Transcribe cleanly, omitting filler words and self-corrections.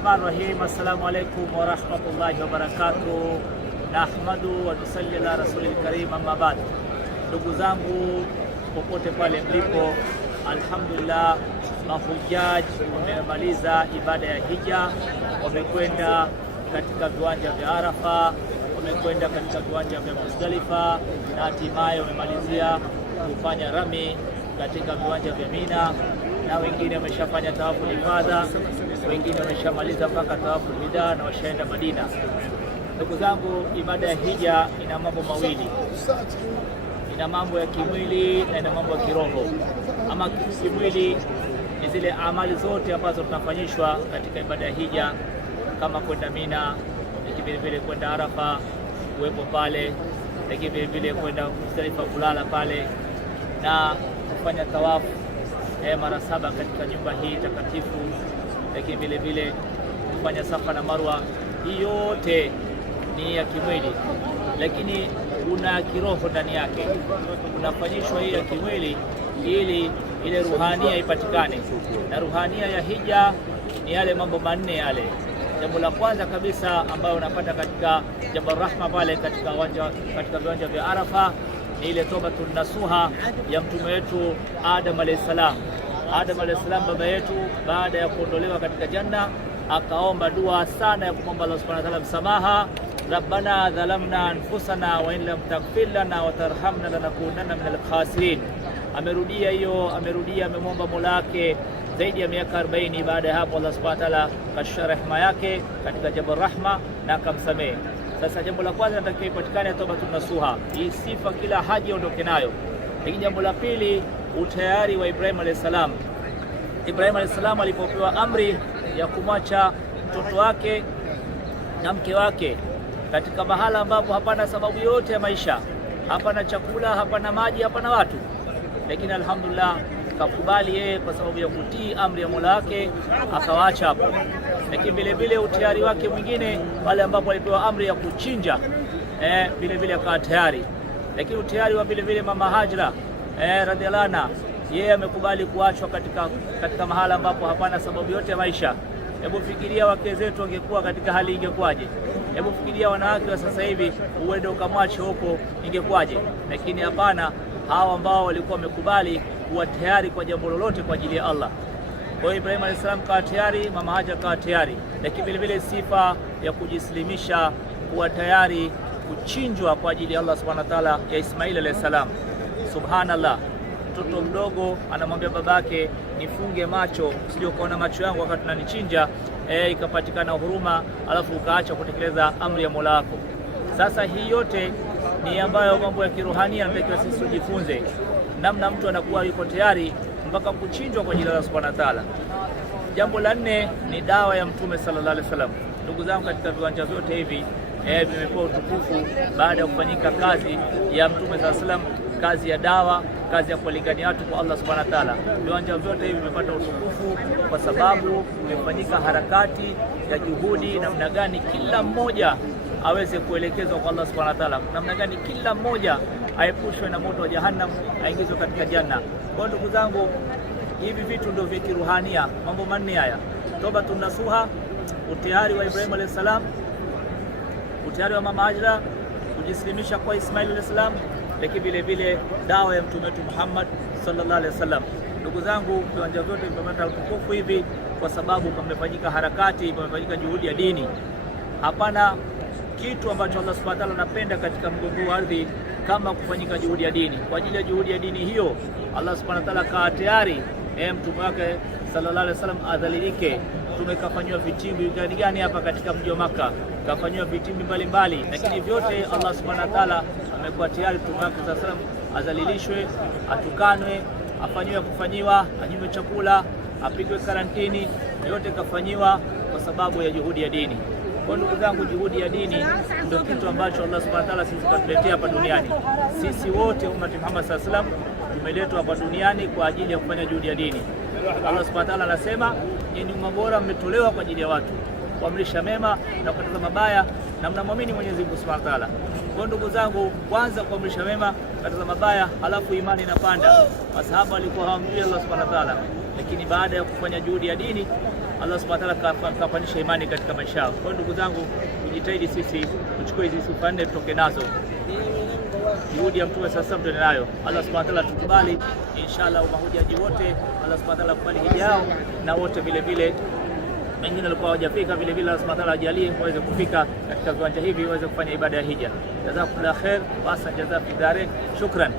Bismillahirrahmanirrahim. Assalamu alaikum warahmatullahi wabarakatuh. Nahmadu wa nusalli ala rasulil karim, amma ba'd. Ndugu zangu popote pale mlipo, alhamdulillah, mahujaji wamemaliza ibada ya hija, wamekwenda katika viwanja vya Arafa, wamekwenda katika viwanja vya Muzdalifa na hatimaye wamemalizia kufanya rami katika viwanja vya Mina, na wengine wameshafanya tawafu ifadha, wengine wameshamaliza mpaka tawafu wida na washaenda Madina. Ndugu zangu, ibada ya hija ina mambo mawili, ina mambo ya kimwili na ina mambo ya kiroho. Ama kimwili ni zile amali zote ambazo tunafanyishwa katika ibada ya hija, kama kwenda Mina, lakini vile kwenda Arafa kuwepo pale, lakini vile kwenda Muzdalifa kulala pale na kufanya tawafu mara 7 katika nyumba hii takatifu, lakini vile kufanya Safa na Marwa. Hii yote ni ya kimwili, lakini kuna kiroho ndani yake. Unafanyishwa hii ya kimwili ili ile ruhania ipatikane, na ruhania ya hija ni yale mambo manne yale. Jambo la kwanza kabisa ambayo unapata katika Jabal Rahma pale katika viwanja vya Arafa ni ile tobatun nasuha ya mtume wetu Adam alayhis salam. Adam alayhis salam, baba yetu, baada ya kuondolewa katika janna, akaomba dua sana ya kumwomba Allah subhanahu wa ta'ala msamaha, rabbana dhalamna anfusana wa in lam taghfir lana wa tarhamna lanakunanna minal khasirin. Amerudia amemwomba Mola wake zaidi ya miaka 40. Baada ya hapo Allah subhanahu wa ta'ala kashusha rehema yake katika Jabal Rahma na akamsamehe. Sasa jambo la kwanza natakiwa ipatikane tobatun nasuha, hii sifa kila haji aondoke nayo. Lakini jambo la pili, utayari wa Ibrahim alayhis salam. Ibrahim alayhis salam alipopewa amri ya kumwacha mtoto wake na mke wake katika mahala ambapo hapana sababu yote ya maisha, hapana chakula, hapana maji, hapana watu, lakini alhamdulillah kakubali yeye kwa sababu ya kutii amri ya Mola wake, akawaacha hapo. Lakini vile utayari wake mwingine pale ambapo alipewa amri ya kuchinja, vile akawa tayari. Lakini utayari wa vile mama Hajra radhiallahu anha, yeye amekubali kuachwa katika mahala ambapo hapana sababu yote ya maisha. Hebu fikiria wake zetu wangekuwa katika hali ingekuwaje? Hebu fikiria wanawake wa sasa hivi uende ukamwache huko, ingekuwaje? Lakini hapana, hao ambao walikuwa wamekubali kuwa tayari kwa jambo lolote kwa ajili ya Allah. Kwa hiyo Ibrahim alayhis salam kawa tayari, mama Hajar kawa tayari. Lakini vile sifa ya kujislimisha, kuwa tayari kuchinjwa kwa ajili ya Allah subhanahu wa ta'ala ya Ismail alayhis salam. Subhanallah, mtoto mdogo anamwambia babake, nifunge macho usije ukaona macho yangu wakati unanichinja, ikapatikana huruma alafu ukaacha kutekeleza amri ya Mola wako. Sasa hii yote ni ambayo mambo ya kiruhania natakiwa sisi tujifunze, namna mtu anakuwa yuko tayari mpaka kuchinjwa kwa ajili ya Allah subhanahu wa ta'ala. Jambo la 4 ni dawa ya Mtume sallallahu alaihi wasallam. Ndugu zangu, katika viwanja vyote hivi vimepewa utukufu baada ya kufanyika kazi ya Mtume sallallahu alaihi wasallam, kazi ya dawa, kazi ya kuwalingania watu kwa Allah subhanahu wa ta'ala. Viwanja vyote hivi vimepata utukufu kwa sababu vimefanyika harakati ya juhudi, namna gani kila mmoja aweze kuelekezwa kwa Allah subhanahu wa ta'ala, namna gani kila mmoja aepushwe na moto wa jahannam, aingizwe katika janna. Kwa ndugu zangu, hivi vitu ndio vya kiruhania, mambo manne haya: tobatun nasuha, utayari wa Ibrahim alayhis salam, utayari wa mama Hajra, kujislimisha kwa Ismail alayhis salam, lakini vile dawa ya mtume wetu Muhammad sallallahu alaihi wasallam. Ndugu zangu, viwanja vyote vimepata utukufu hivi kwa sababu pamefanyika harakati, pamefanyika juhudi ya dini. Hapana kitu ambacho Allah subhanahu wa ta'ala anapenda katika mgongo wa ardhi kama kufanyika juhudi ya dini. Kwa ajili ya juhudi ya dini hiyo Allah subhanahu wa ta'ala kaa tayari mtume wake sallallahu alaihi wasallam adhalilike. Tumekafanywa vitimbi gani hapa katika mji wa Makka, kafanywa vitimbi mbalimbali, lakini vyote Allah subhanahu wa ta'ala amekuwa tayari mtume wake sallallahu alaihi wasallam adhalilishwe, atukanwe, afanyiwe kufanyiwa, anyime chakula, apigwe karantini, yote kafanyiwa kwa sababu ya juhudi ya dini. Kwa ndugu zangu, juhudi ya dini ndio kitu ambacho Allah subhanahu wa ta'ala sisi katuletea hapa duniani. Sisi wote ummati Muhammad sallallahu alaihi wasallam tumeletwa hapa duniani kwa ajili ya kufanya juhudi ya dini. Allah subhanahu wa ta'ala anasema, nyinyi umma bora, mmetolewa kwa ajili ya watu, kuamrisha mema na kukataza mabaya, na mnamwamini Mwenyezi Mungu subhanahu wa ta'ala. Kwa ndugu zangu, kwanza kuamrisha mema, kukataza mabaya, halafu imani inapanda. Masahaba walikuwa hawamjui Allah subhanahu wa ta'ala, lakini baada ya kufanya juhudi ya dini Allah subhanahu wa ta'ala kapanisha imani katika maisha yao. Kwa ndugu zangu, tujitahidi sisi tuchukue hizi sifa 4 tutoke nazo. Juhudi ya Mtume sasa mtuende nayo. Allah subhanahu wa ta'ala tukubali inshallah, mahujaji wote Allah subhanahu wa ta'ala kubali hija yao, na wote vile vile wengine walikuwa hawajafika vile vile Allah subhanahu wa ta'ala ajalie waweze kufika katika viwanja hivi waweze kufanya ibada ya hija. Jazakumullahu khair wa ahsan jazaa fi darin. Shukran.